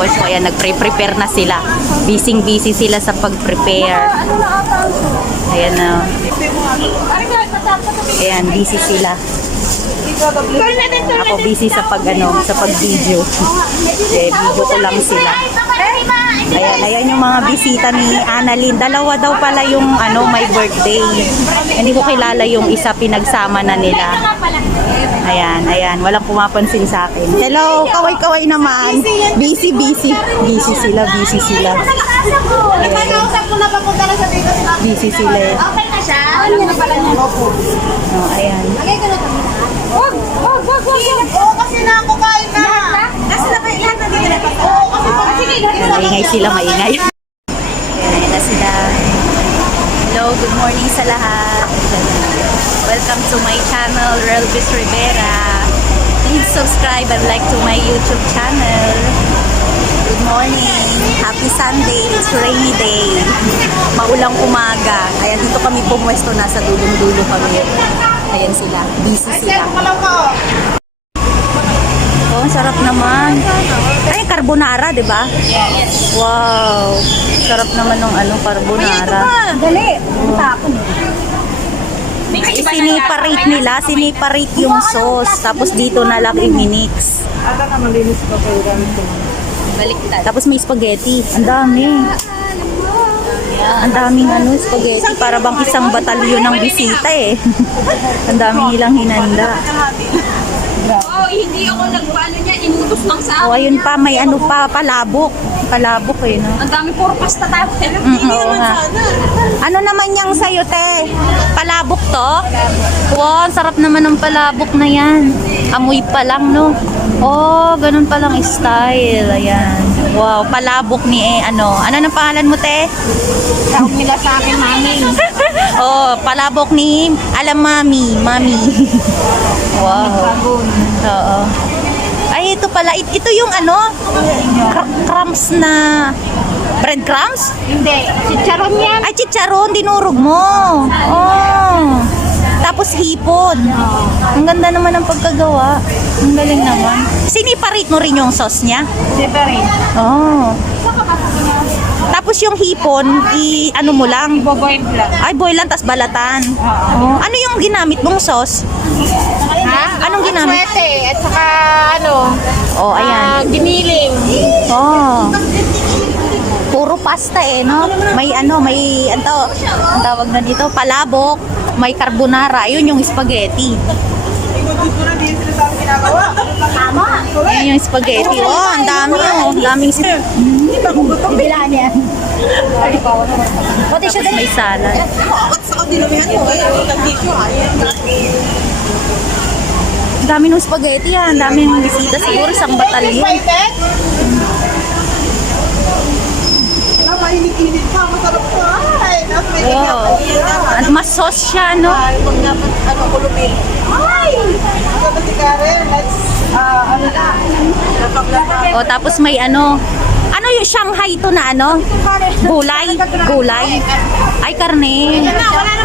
pwesto. Ayan, nagpre-prepare na sila. Busy sila sa pag-prepare. Ayan na. Ayan, busy sila. Ako busy sa pag-video. Video ko lang sila. Ayan yung mga bisita ni Annalyn. Dalawa daw pala yung may birthday. Hindi ko kilala yung isa, pinagsama na nila. Ayan. Walang pumapansin sa akin. Hello, kaway-kaway naman. Busy sila. Busy sila eh. Okay na siya? Alam na pala niya. Ayan. Wag. Oo, kasi na ako kain na. Kasi na ba ilan na dito na pa? Oo, kasi Maingay sila. Ayan na sila. Hello, good morning sa lahat. Welcome to my channel, Relvis Rivera. Please subscribe and like to my YouTube channel. Good morning. Happy Sunday. It's rainy day. Maulang umaga. Ayan, dito kami pumwesto. Nasa dulong-dulo kami. Ayan sila. Busy sila. Oh, sarap naman. Ay, carbonara, di ba? Yes. Wow. Sarap naman ng carbonara. Dali. Tapon. Siniparate yung sauce. Tapos dito na lang i-mix. Ata na malinis pa kayo gamit ko. Baliktad. Tapos may spaghetti. Ang dami. Ang daming spaghetti. Para bang isang batalyon ng bisita eh. Ang dami nilang hinanda. Oh, hindi ako nagpaano niya, inutos lang sa Oh, ayun pa, may palabok. Palabok eh, no? Ang dami puro pasta tayo. Oo nga. Ano naman yang sa'yo, te? Palabok to? Wow, sarap naman ng palabok na yan. Amoy pa lang, no? Oh, ganun palang style. Ayan. Wow, palabok ni ano nang pangalan mo, te? Tawag nila sa akin, mami. Oh, palabok ni Mami. Wow. Oo. Ay, ito pala. Ito yung crumbs na breadcrumbs? Hindi, chicharon yan. Ay, chicharon, dinurog mo. Oh. Tapos hipon. Ang ganda naman ng pagkagawa. Ang galing naman. Siniparate mo rin yung sauce niya? Separate. Oh. Tapos yung hipon, mo lang? Boboil lang. Ay, boil lang, tas balatan. Oh. Ano yung ginamit mong sauce? Ha? Anong ginamit? Swete, at saka Oh, ayan. giniling. Oh. Puro pasta eh, no? May ang tawag na dito, palabok, may carbonara, ayun yung spaghetti. Tama. Ayun yung spaghetti. Oh, ang dami oh. Daming Bilaan yan. Tapos may salad. Ang dami ng spaghetti yan. Ang dami ng bisita. Siguro isang batalyon. Mainit-init pa, masarap pa. Ay, Wow. At mas sauce siya, no? kulubin. Ay! Sabi si Karen, let's, lapag-lapag. O, tapos may ano yung Shanghai to na Gulay. Ay, karne.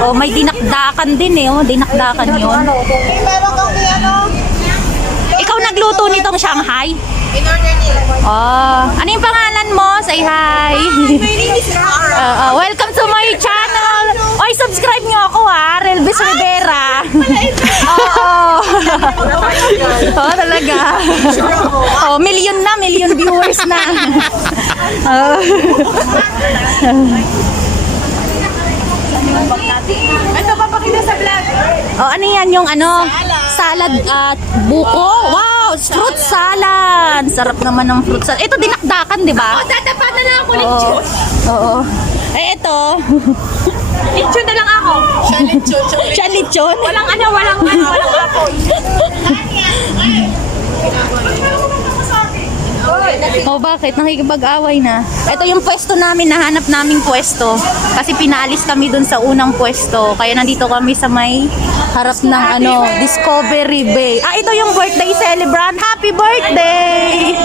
O, may dinakdakan din eh. Dinakdakan yun. Meron kami Ikaw nagluto nitong Shanghai? in-order nila. Oh, ano yung pangalan mo? Say hi. My name is Rara. Welcome to my channel. Oy, subscribe nyo ako Relvis Rivera. Oo. Oh, talaga. Oh, million viewers na. Ito, papakita sa vlog. Oh, ano yan yung salad at buko? Wow, fruit salad. Sarap naman ng fruit salad. Ito dinakdakan, di ba? Tatapatan na ako ng Oo. Oo. Eh, ito. lechon na lang ako. Siya lechon. Walang apoy. Oh, bakit? Nakikipag-away na. Ito yung pwesto namin, nahanap naming pwesto. Kasi pinalis kami dun sa unang pwesto. Kaya nandito kami sa may harap ng Discovery Bay. Ah, ito yung birthday celebrant. Happy birthday!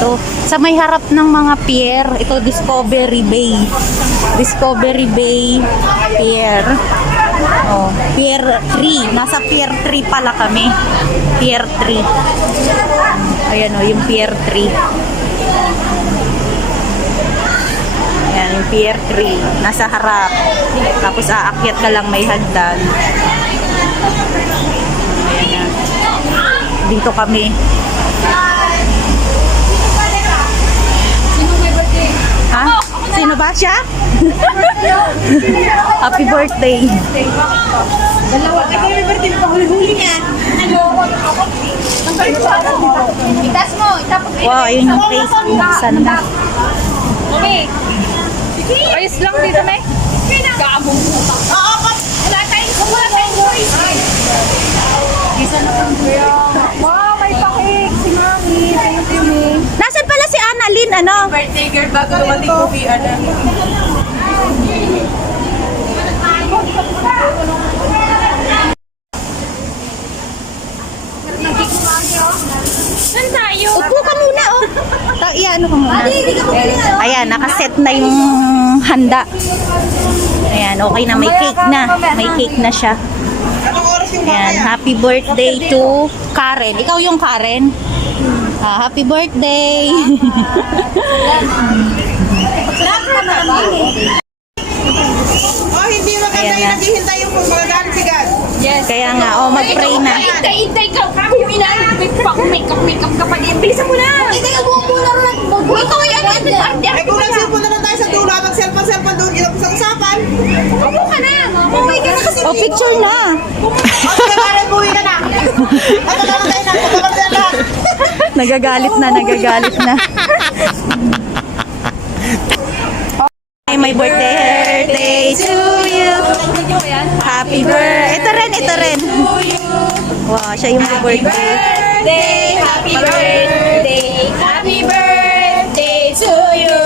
dito. Sa may harap ng mga pier, ito Discovery Bay. Discovery Bay Pier. Oh, Pier 3. Nasa Pier 3 pala kami. Pier 3. Ayan oh, yung Pier 3. Ayan, yung Pier 3. Nasa harap. Tapos aakyat ka lang, may hagdan. Ayan na. Dito kami. Ha? Sino ba siya? Happy birthday. Dalawa. Ay, happy birthday. Pahuli-huli niya. Itas mo. Itapos. Wow, ayun yung face. Buksan na. Okay. Ayos lang dito, May. Kaabong puta. Oo, wala tayong choice. Isa na pang wow, may pakik. Si Mami. Thank you, May. Nasaan pala si Annalyn, ano? Birthday girl bago dumating ko, Ana. Saan tayo? Upo ka muna, oh. Ano ka muna? Ayan, nakaset na yung handa. Ayan, okay na. May cake na. May cake na siya. Ayan, happy birthday to Karen. Ikaw yung Karen? Happy birthday! Oh, hindi maganda Ayan yung na. naghihintay yung magagalit si God. Yes. Kaya nga, mag-pray na. Hintay ka. Yung inaanap pa ako. Makeup ka pa din. Bilisan mo na. Hintay ka. Buo muna rin. Ikaw yan. Ay, kung nag-cellphone na lang tayo sa dulo, mag-cellphone doon, kita sa usapan. Upo ka na. Umuwi ka na kasi. Oh, picture na. O, sige, pare, buwi ka na. Ano na lang tayo na, pagkakal na lahat. Nagagalit na, nagagalit na. Ay, my birthday to you. Happy birthday. Ito rin. Wow, siya yung may birthday. Happy birthday. Happy birthday to you.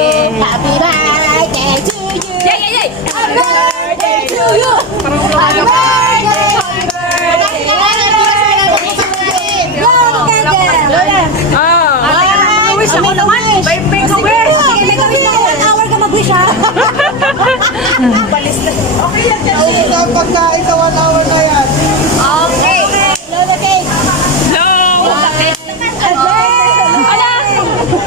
Yeah. Happy birthday to you. Yay. Happy birthday to you. Happy birthday. Wish ako naman. Bye-bye ka, wish. Sige, may gawin na 1 hour ka mag-wish, ha? Balis na. Okay lang yan. Sa pagkain sa 1 hour na yan. Okay. Lola cake. Lola cake.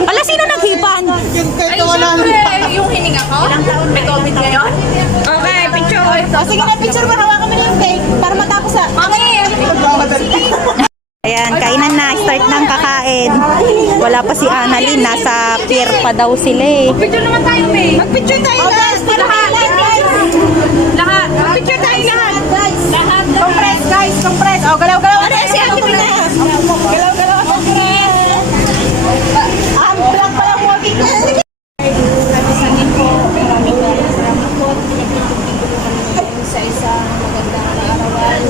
Ala, sino naghipan? Yung Ay, kahit wala syempre, yung hininga ko. Ilang taon may COVID ngayon? Okay, picture. Sige na, picture mo, hawakan mo lang yung cake para matapos na. Mami! Ayan, kainan na. Start ng kakain. Wala pa si Annalyn. Nasa pier pa daw sila eh. Picture naman tayo, May. Mag-picture tayo guys. Lahat. Picture tayo lahat. Lahat. Compress guys, compress. Oh, galaw-galaw. Ano si Ate Pina? Galaw-galaw. Compress. Black pala mo. Sabisanin po, maraming salamat po. Sa isang magandang arawan.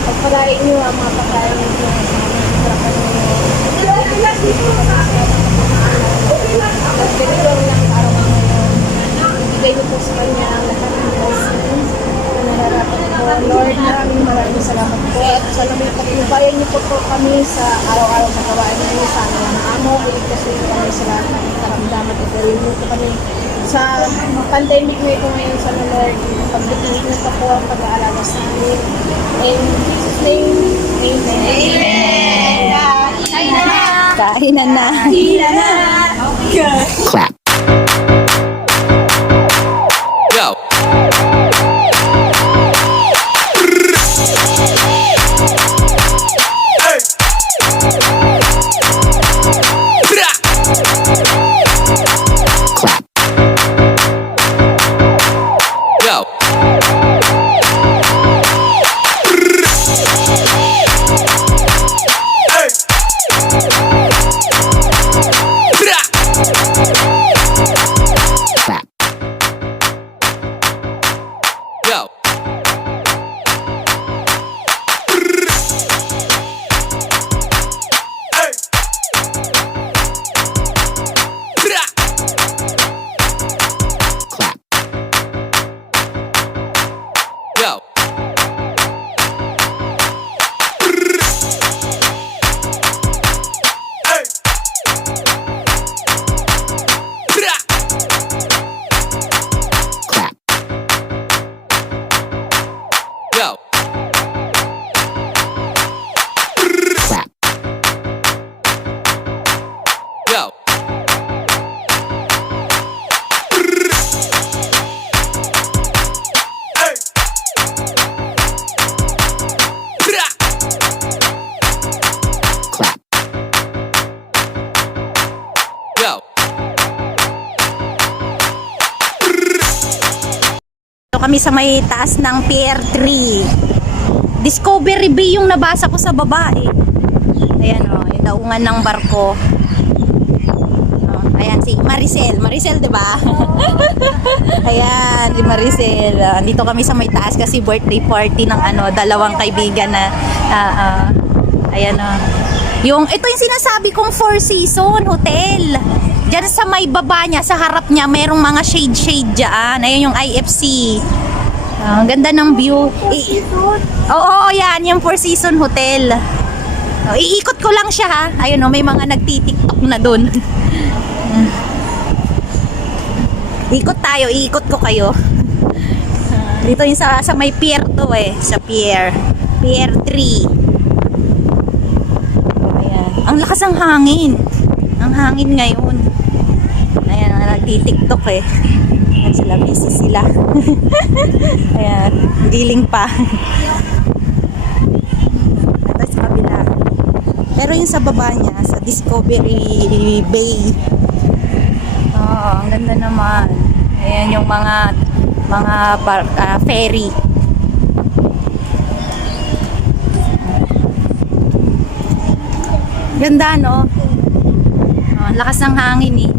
Pagpalain niyo ang mga pagkain niyo sa harapan niyo. Pagpiliwan ng arawan ngayon. Ibigay niyo po sa kanya ang lahat ng blessings na nararapat po. Lord, maraming salamat po. At sa lamang paglubayan niyo po kami sa araw-araw na gawain niyo sa aming mga amo. Iligtas niyo kami sa lahat ng karamdaman. Ibigay niyo po kami sa pandemic na ito ngayon sa Lord. Pagbigyan niyo pa po ang pag-aalaga sa amin. In Jesus' name, Amen. Kainan na. Clap. Go. Bra. Clap. Go. Bra. Dito kami sa may taas ng Pier 3. Discovery Bay yung nabasa ko sa baba eh. Ayan o, yung daungan ng barko. Ayan si Maricel. Maricel, 'di ba? Ayan, si Maricel. Dito kami sa may taas kasi birthday party ng dalawang kaibigan na ayan o. Ito yung sinasabi kong Four Seasons Hotel. Diyan sa may baba niya, sa harap niya, merong mga shade dyan. Ayun yung IFC. Ang ganda ng view. Oo, yan. Yung Four Seasons Hotel. Iikot ko lang siya ha. Ayun may mga nagtitiktok na dun. Ikot tayo, iikot ko kayo. Dito yung sa may pier to eh. Sa pier 3. Ayan. Ang lakas ng hangin. Ang hangin ngayon. Ayan, nagtitiktok eh. Ayan sila, busy sila. Ayan, giling pa. Ito sa kabila. Pero yung sa baba niya, sa Discovery Bay. Ang ganda naman. Ayan yung mga ferry. Ganda no? Ang lakas ng hangin eh.